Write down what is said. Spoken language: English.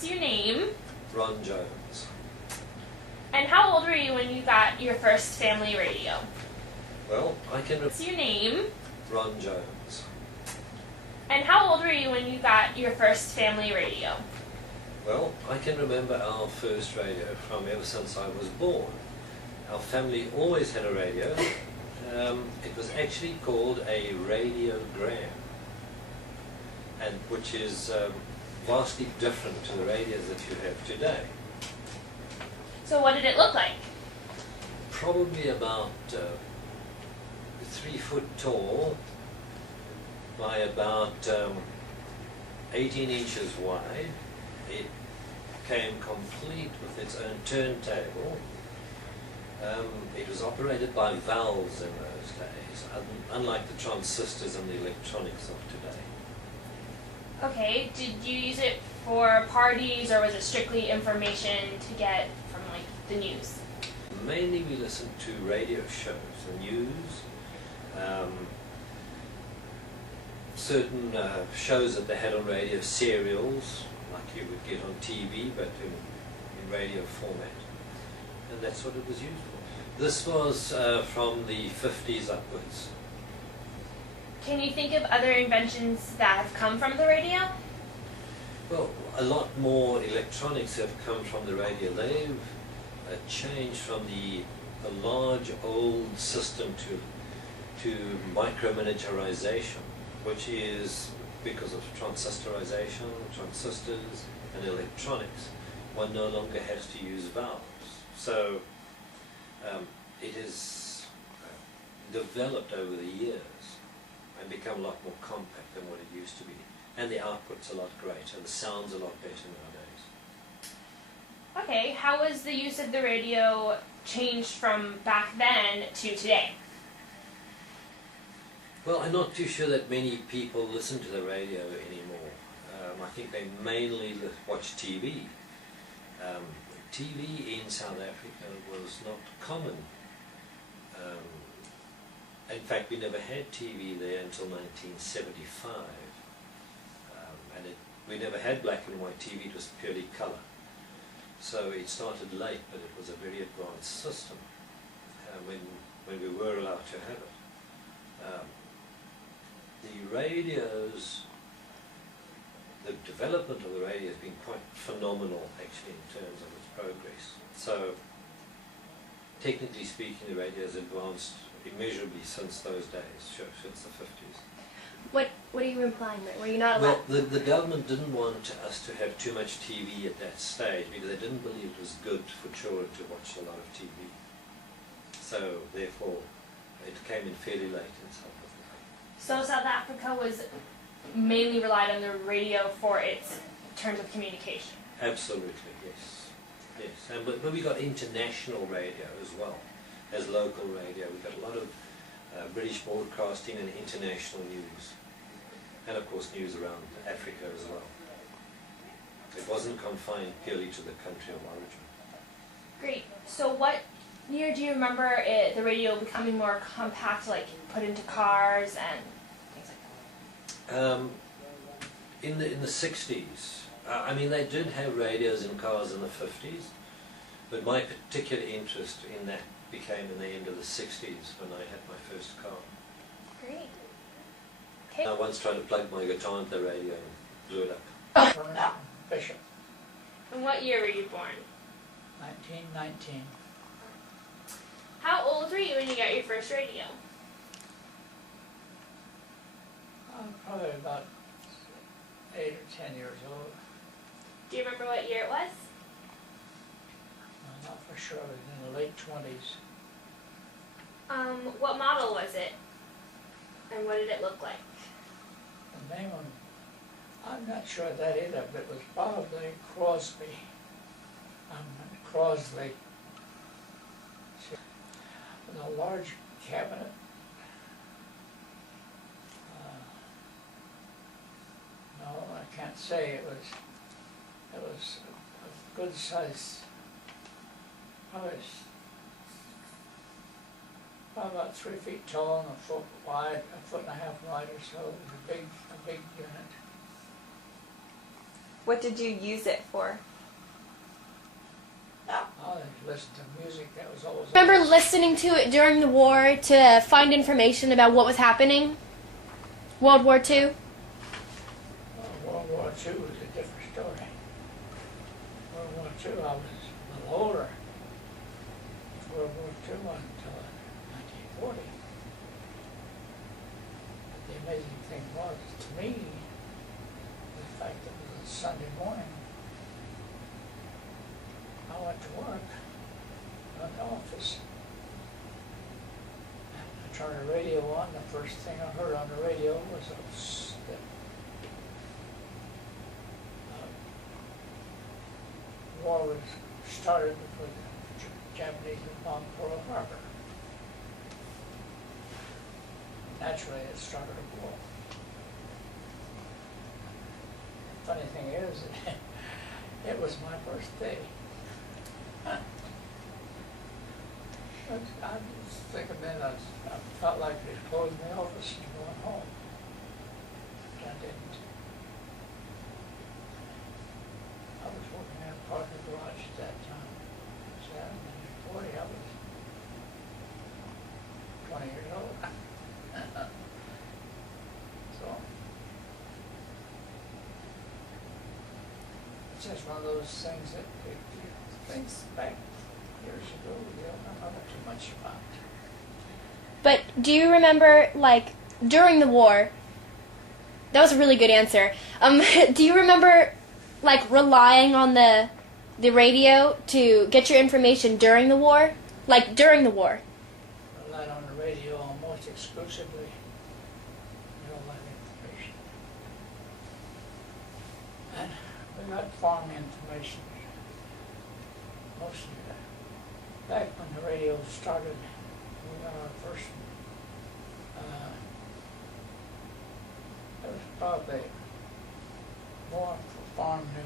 What's your name? Ron Jones. And how old were you when you got your first family radio? Well, I can... What's your name? Ron Jones. And how old were you when you got your first family radio? Well, I can remember our first radio from ever since I was born. Our family always had a radio. It was actually called a radiogram, and which is vastly different to the radios that you have today. So what did it look like? Probably about 3 foot tall by about 18 inches wide. It came complete with its own turntable. It was operated by valves in those days, unlike the transistors and the electronics of today. Okay, did you use it for parties, or was it strictly information to get from like the news? Mainly we listened to radio shows, the news, certain shows that they had on radio, serials, like you would get on TV, but in radio format. And that's what it was used for. This was from the 50s upwards. Can you think of other inventions that have come from the radio? Well, a lot more electronics have come from the radio. They've changed from the large old system to micro-miniaturization, which is because of transistorization, transistors, and electronics. One no longer has to use valves. So it has developed over the years and become a lot more compact than what it used to be. And the output's a lot greater, the sound's a lot better nowadays. Okay, how has the use of the radio changed from back then to today? Well, I'm not too sure that many people listen to the radio anymore. I think they mainly watch TV. TV in South Africa was not common. In fact, we never had TV there until 1975. And we never had black and white TV, it was purely colour. So it started late, but it was a very advanced system when we were allowed to have it. The radios, the development of the radio has been quite phenomenal actually in terms of its progress. So technically speaking, the radio has advanced immeasurably since those days, since the 50s. What are you implying there? Were you not allowed? Well, the government didn't want us to have too much TV at that stage because they didn't believe it was good for children to watch a lot of TV. So therefore, it came in fairly late in South Africa. So South Africa was mainly relied on the radio for its terms of communication. Absolutely, yes. Yes, and but we got international radio as well as local radio. We got a lot of British broadcasting and international news, and of course news around Africa as well. It wasn't confined purely to the country of origin. Great. So what year do you remember the radio becoming more compact, like put into cars and things like that? In the 60s, I mean they did have radios in cars in the 50s, but my particular interest in that became in the end of the 60s when I had my first car. Great. Okay. I once tried to plug my guitar into the radio and blew it up. Bishop, And what year were you born? 1919. How old were you when you got your first radio? I'm probably about 8 or 10 years old. Do you remember what year it was? I'm not for sure, it was in the late 20s. What model was it? And what did it look like? The name of, I'm not sure of that either, but it was probably Crosby. Crosley. With a large cabinet. No, I can't say. It was a good size. Probably about 3 feet tall and a foot wide, a foot and a half wide or so. It was a big unit. What did you use it for? I listened to music. That was always. Remember listening to it during the war to find information about what was happening? World War II? World War II was a different story. World War II, I was a little older. World War II wasn't until 1940. But the amazing thing was, to me, the fact that it was a Sunday morning, I went to work in the office. And I turned the radio on. The first thing I heard on the radio was that war was started before the Japanese had bombed Pearl Harbor. Naturally, it started a war. The funny thing is, it was my birthday. I was thinking then, I felt like they closed my office and going home. But I didn't. I was working in a parking garage at that time. So in 1940, I was 20 years old. So, it's just one of those things that if you think back years ago, you don't remember too much about. But do you remember, like, during the war, that was a really good answer. Do you remember, like, relying on the radio to get your information during the war? Like, during the war? I relied on the radio almost exclusively. You know, that information. And we got farm information. Most of it. Back when the radio started, we got our first, it was probably more for farm news.